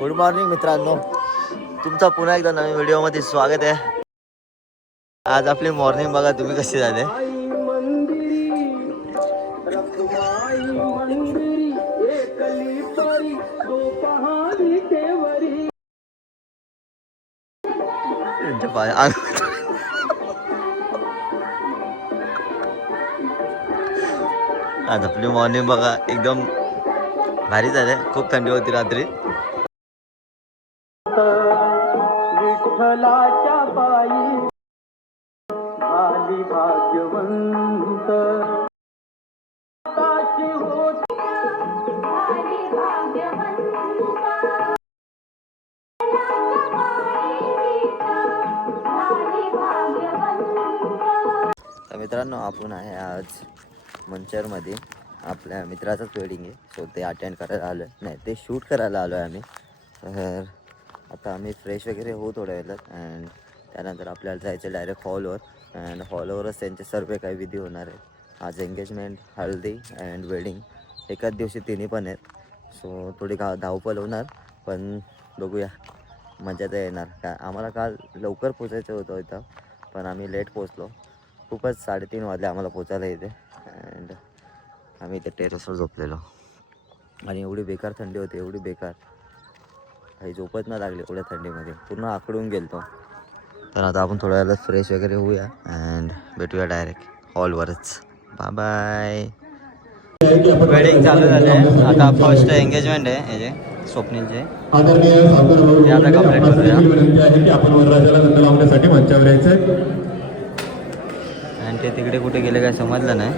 Good morning मित्रांनो, तुमचा पुन्हा एकदा नवीन व्हिडिओमध्ये स्वागत आहे. आज आपली मॉर्निंग बघा तुम्ही कशी झाले. आज आपली मॉर्निंग बघा एकदम भारी झाले. खूप थंडी होती रात्री. विठ्ठलाच्या पायी झाली भाग्यवंत. तर मित्रांनो, आपण आहे आज मंचरमध्ये. आपल्या मित्राचाच वेडिंग आहे, सो ते अटेंड करायला आलो नाही, ते शूट करायला आलो आहे आम्ही. तर आता आम्ही फ्रेश वगैरे होऊ थोड्या वेळात अँड त्यानंतर आपल्याला जायचं डायरेक्ट हॉलवर. अँड हॉलवरच त्यांचे सर्व काही विधी होणार आहेत. आज एंगेजमेंट, हळदी अँड वेडिंग एकाच दिवशी तिन्ही पण आहेत. सो थोडी धावपळ होणार, पण बघूया, मजा तर येणार. का आम्हाला काल लवकर पोचायचं होतं इथं, पण आम्ही लेट पोचलो. खूपच 3:30 वाजले आम्हाला पोचायला इथे. अँड आम्ही इथे टेरेसवर झोपलेलो आणि एवढी बेकार थंडी होती, एवढी बेकार, काही झोपत नाही लागली एवढ्या थंडीमध्ये, पूर्ण आकडून गेलतो. तर आता आपण थोड्या वेळात फ्रेश वगैरे होऊया अँड भेटूया डायरेक्ट हॉलवरच. Bye bye. वेडिंग चालू झाले. आता फर्स्ट एंगेजमेंट आहे याचे, स्वप्नीलचे. ते आता कंप्लीट करूया आणि ते तिकडे कुठे गेले काय समजलं नाही.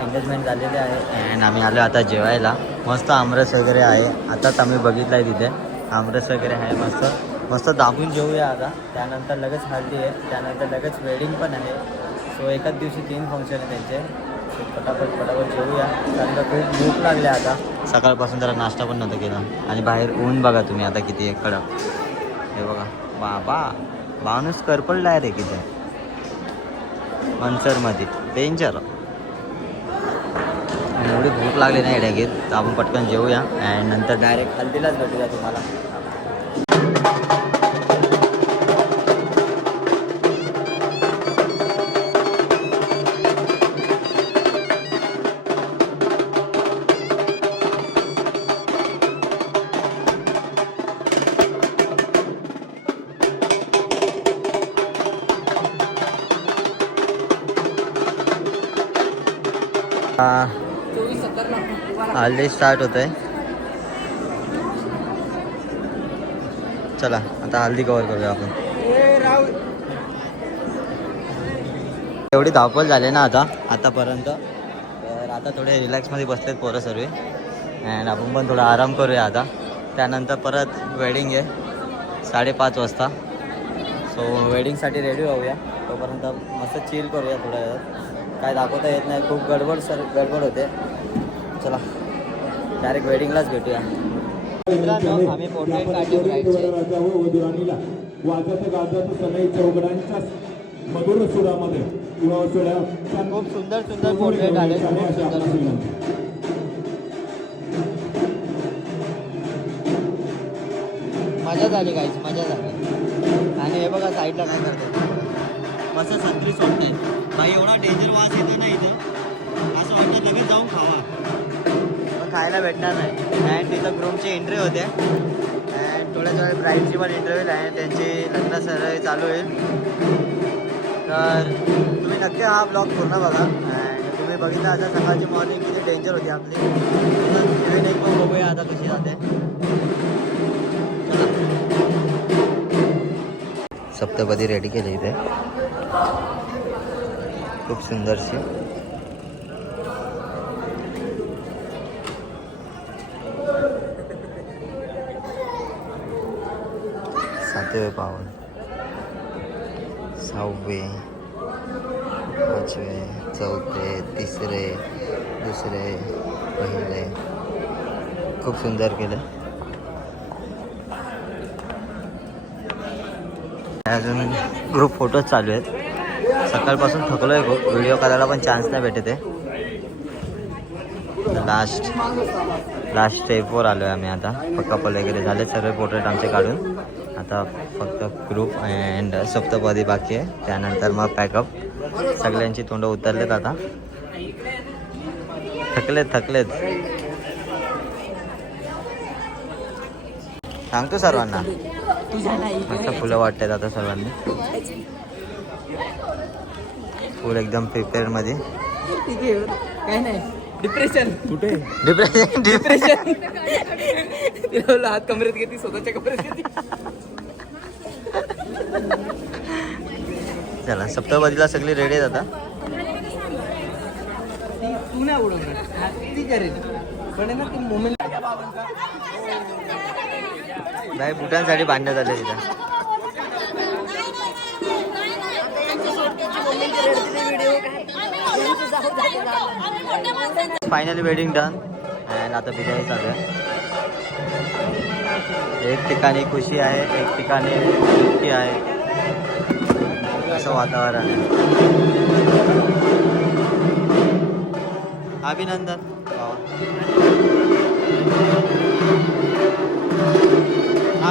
एंगेजमेंट झालेली आहे अँड आम्ही आलो आता जेवायला. मस्त आमरस वगैरे आहे, आताच आम्ही बघितलं आहे तिथे आमरस वगैरे आहे. मस्त मस्त दाबून जेवूया आता. त्यानंतर लगेच हळदी आहे, त्यानंतर लगेच वेडिंग पण आहे. सो एकाच दिवशी 3 फंक्शन आहे त्यांचे. सो पटापट जेवूया, कारण का खूप भूक लागली आता. सकाळपासून जरा नाश्ता पण नव्हता केला आणि बाहेर ऊन बघा तुम्ही आता किती आहे कडक. हे बघा बाबा, माणूस करपडला आहे रे किती मंचरमध्ये, डेंजर. आणि एवढी भूक लागली नाही डायरेक्ट, तर आपण पटकन जेवूया अँड नंतर डायरेक्ट हल्दीलाच भेटूया तुम्हाला. हल्दी स्टार्ट होत आहे. चला आता हल्दी कव्हर करूया आपण. एवढी धावपळ झाली ना आतापर्यंत, तर आता थोडे रिलॅक्समध्ये बसलेत पोरं सर्व अँड आपण पण थोडा आराम करूया आता. त्यानंतर परत वेडिंग आहे 5:30 वाजता. सो वेडिंगसाठी रेडी होऊया, तोपर्यंत मस्त चिल करूया थोड्या वेळात. काय दाखवता येत नाही, खूप गडबड होते. चला डायरेक्ट वेडिंगलाच भेटूया. मित्रांनो, आम्ही पोर्ट्रेट काढले राईटचे. खूप सुंदर पोर्ट्रेट आले, खूप सुंदर. मजा झाली काहीच, मजा झाली. आणि हे बघा साईडला काय करते, मस्त संत्री सोडते भाई. एवढा डेंजर वास येतो ना इथं, असं वाटतं लगेच जाऊन खावा, पण खायला भेटणार नाही. अँड तिथं ग्रूमची एंट्री होते अँड थोड्याच वेळ ब्राईडची पण एंट्री होईल आणि त्यांची लग्न सरळ चालू होईल. तर तुम्ही नक्की हा ब्लॉग पूर्ण बघा. अँड तुम्ही बघितलं आता सकाळची मॉर्निंग किती डेंजर होती आपली. इव्हेंट एक पण बघूया आता कशी जाते. सप्तपदी रेडी केली इथे, खूप सुंदरशी. सातवे पावन, 6वे, 5वे, 4थे, 3रे, 2रे, 1ले. खूप सुंदर केलं. अजून ग्रुप फोटोज चालू आहेत. सकाळपासून थकलो आहे खूप, व्हिडिओ करायला पण चान्स नाही भेटत आहे. लास्ट स्टेपवर आलो आहे आम्ही आता. कपल वगैरे झाले सर्व पोर्ट्रेट आमचे काढून. आता फक्त ग्रुप अँड सप्तपदी बाकी आहे. त्यानंतर मग पॅकअप. सगळ्यांची तोंडं उतरलेत आता. थकलेत. सांगतो सर्वांना. मस्त फुलं वाटतात आता सर्वांनी. फुल एकदम प्रिपेअर मध्ये. काय नाही डिप्रेशन. कुठे डिप्रेशन हात कमरेत घेते, स्वतःच्या कमरेत घेते. चला सप्तपदीला सगळी रेडी आहेत आता. तू नाही उडवणार, ती करेल पण ना ती मोमेंट. नाही बुटांसाठी बांधण्यात आले तिथं. फायनली वेडिंग डन अँड आता बिदाई चालू आहे. एक ठिकाणी खुशी आहे, एक ठिकाणी दुःखी आहे, असं वातावरण आहे. अभिनंदन.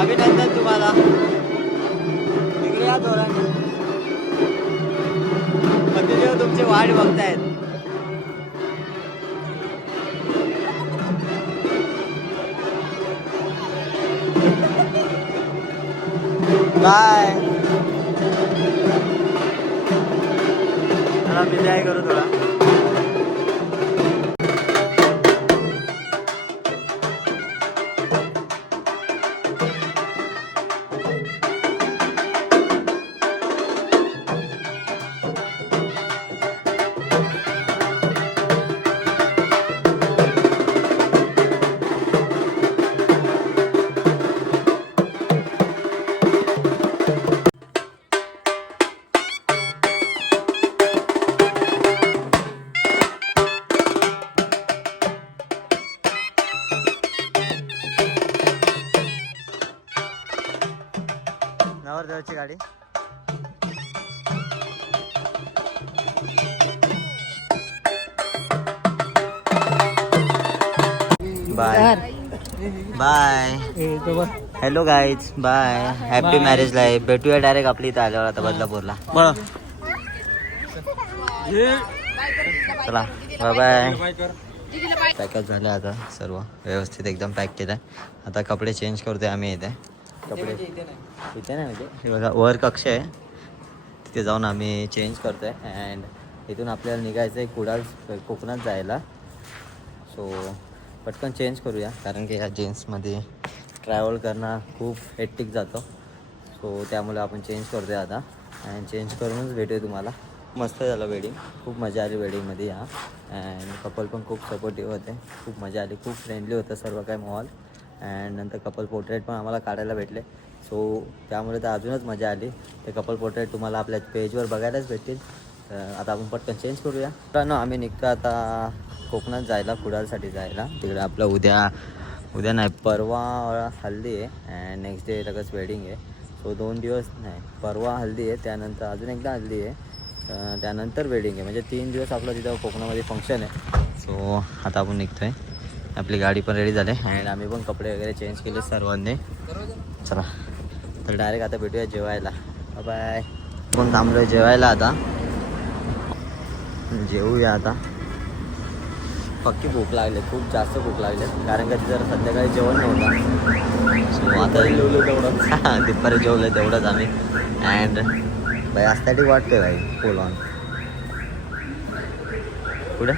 अभिनंदन तुम्हाला. इकडे या जोराने. पतिदेव तुमची वाट बघतायत. बाय. मला विदाय करू थोडा. नवरदेवाची गाडी. Bye bye. Hello guys bye. Happy marriage life. भेटूया डायरेक्ट आपली इथं आल्यावर आता बदलापूरला. चला बाय बाय. पॅकअप झालं आता सर्व व्यवस्थित एकदम पॅक केलं आहे. आता कपडे चेंज करतोय आम्ही इथे. कपडे इथे नाही म्हणजे हे बघा वर कक्ष आहे, तिथे जाऊन आम्ही चेंज करतोय. अँड इथून आपल्याला निघायचं आहे कोकणात जायला. सो पटकन चेंज करूया कारण की ह्या जीन्समध्ये ट्रॅव्हल करणं खूप हेक्टिक जातं. सो त्यामुळे आपण चेंज करतो आहे आता. अँड चेंज करूनच भेटूया तुम्हाला. मस्त झालं वेडिंग. खूप मजा आली वेडिंगमध्ये या. अँड कपल पण खूप सपोर्टिव्ह होते. खूप मजा आली. खूप फ्रेंडली होतं सर्व काय माहोल. अँड नंतर कपल पोर्ट्रेट पण आम्हाला काढायला भेटले. सो त्यामुळे तर अजूनच मजा आली. ते कपल पोर्ट्रेट तुम्हाला आपल्या पेजवर बघायलाच भेटतील. आता आपण पटकन चेंज करूया. मित्रांनो आम्ही निघतो आता कोकणात जायला, कुडाळसाठी जायला. तिकडे आपलं उद्या नाही परवा हल्दी आहे. अँड नेक्स्ट डे लगेच वेडिंग आहे. सो 2 दिवस नाही, परवा हल्दी आहे, त्यानंतर अजून एकदा हल्दी आहे, त्यानंतर वेडिंग आहे. म्हणजे 3 दिवस आपलं तिथं कोकणामध्ये फंक्शन आहे. सो आता आपण निघतो आहे. आपली गाडी पण रेडी झाली अँड आम्ही पण कपडे वगैरे चेंज केले सर्वांनी. चला तर डायरेक्ट आता भेटूया जेवायला. बाय. कोण थांबलो आहे जेवायला. आता जेवूया आता. पक्की भूक लागली, खूप जास्त भूक लागली कारण का जर संध्याकाळी जेवण नव्हतं. सो आता जेवलो तेवढंच. तिथपर्यंत जेवलं तेवढंच आम्ही. अँड बाई आजसाठी वाटते बाई फुल ऑन. पुढे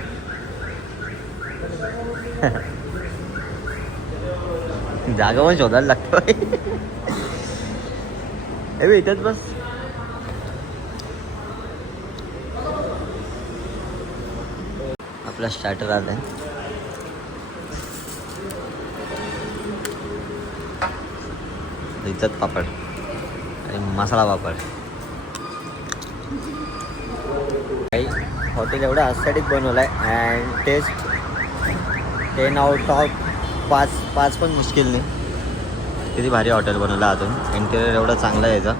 जागा पण शोधायला लागतो. हे इथंच बस. आपला स्टार्टर आलाय. इज्जत पापड आणि मसाला पापड. काही हॉटेल एवढं अस्थेटिक बनवलं आहे अँड टेस्ट 10 आउट ऑफ 5 पण मुश्किल नाही. किती भारी हॉटेल बनवलं अजून. इंटेरियर एवढं चांगलं आहे याचं,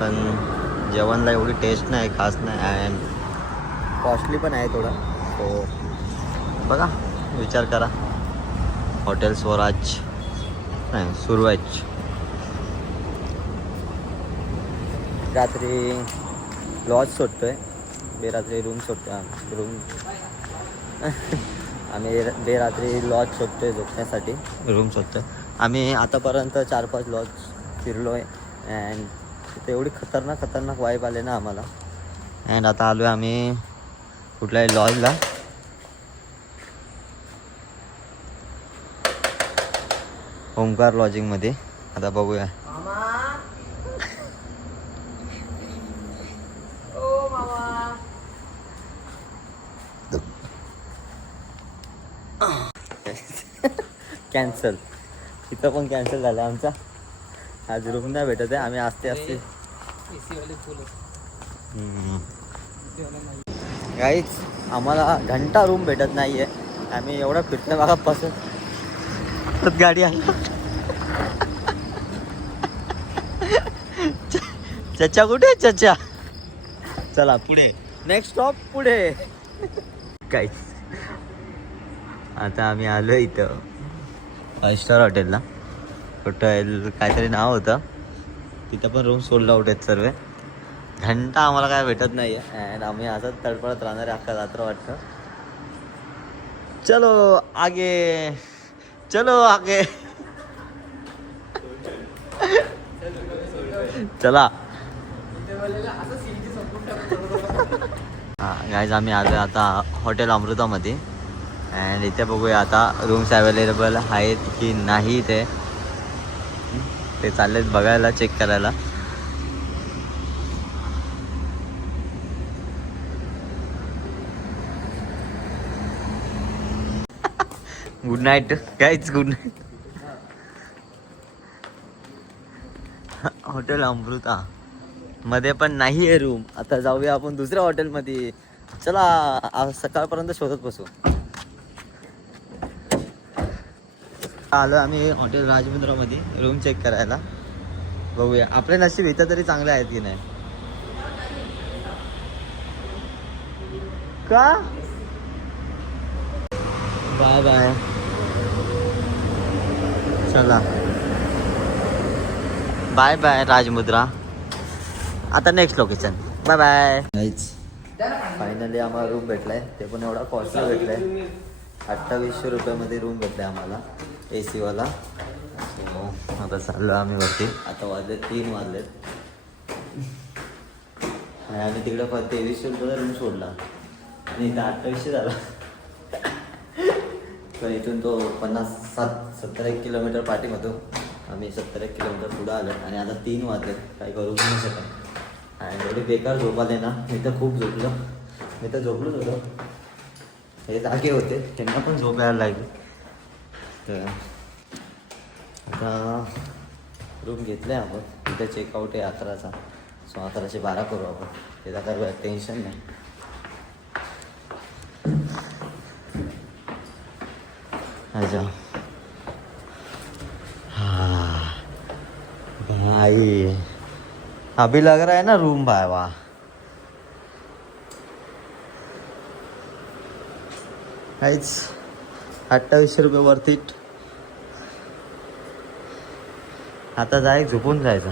पण जेवणला एवढी टेस्ट नाही, खास नाही अँड कॉस्टली पण आहे थोडं. सो बघा विचार करा. हॉटेल स्वराज नाही सुरवाज. रात्री लॉज सोडतोय, बेरात्री रूम सोडतोय. रूम आम्ही बेरात्री लॉज शोधतोय झोपण्यासाठी, रूम शोधतोय. आम्ही आतापर्यंत 4-5 लॉज फिरलो आहे अँड तिथे एवढी खतरनाक वाईब आले ना आम्हाला. अँड आता आलो आहे आम्ही कुठल्याही लॉजला. ओंकार लॉजिंगमध्ये. आता बघूया. कॅन्सल. तिथं पण कॅन्सल झालं आमचा. आज रूम नाही भेटत आहे. आम्ही असते काहीच आम्हाला घंटा रूम भेटत नाही आहे. आम्ही एवढं फिरतोय मागापासून. गाडी आला. चचा कुठे चचा? चला पुढे, नेक्स्ट स्टॉप पुढे. काहीच आता आम्ही आलो इथं 5 स्टार हॉटेलला. हॉटेल काहीतरी नाव होतं. तिथं पण रूम सोल्ड आउट आहेत सर्व. घंटा आम्हाला काय भेटत नाही आहे अँड आम्ही असंच तडपडत राहणार आहे अख्खा रात्र वाटतं. चलो आगे, चलो आगे. चला. हां गाईज आम्ही आलो आता हॉटेल अमृतामध्ये अँड इथे बघूया आता रूम्स अवेलेबल आहेत की नाही. ते चाललेत बघायला, चेक करायला. Good night guys, good night. Hotel Amruta मध्ये पण नाही आहे रूम. आता जाऊया आपण दुसऱ्या हॉटेलमध्ये. चला आज सकाळपर्यंत शोधत बसू. आलो आम्ही हॉटेल राजमुद्रामध्ये रूम चेक करायला. बघूया आपले नशीब इथं तरी चांगले आहेत की नाही. का बाय बाय. चला बाय बाय राजमुद्रा. आता next location. Bye bye. Finally आम्हाला रूम भेटलाय. ते पण एवढा कॉस्टली भेटलाय. 2800 रुपयामध्ये रूम भेटलाय आम्हाला AC वाला. आता चाललो आम्ही वरती. आता वाजले 3 वाजलेत आणि तिकडे 2300 रुपयाचा रूम सोडला आणि इथं 2800 झाला. पण इथून तो 70-एक किलोमीटर पाठीमधून आम्ही 70-एक किलोमीटर पुढं आलो आणि आता 3 वाजले. काही करू नाही शकत आणि एवढी बेकार झोप आले ना. मी तर खूप झोपलो. मी तर झोपलोच होतो. हे जागे होते, त्यांना पण झोप यायला लागली. तर आता रूम घेतला आहे आपण. इथं चेकआउट आहे 11चा. सो 11चे 12 करू आपण. त्याचा काय टेन्शन नाही. अच्छा हाँ भाई अभी लग रहा है ना रूम भाई. वाह काहीच 2800 रुपये वर्थ इट. आता जाय झोपून जायचा.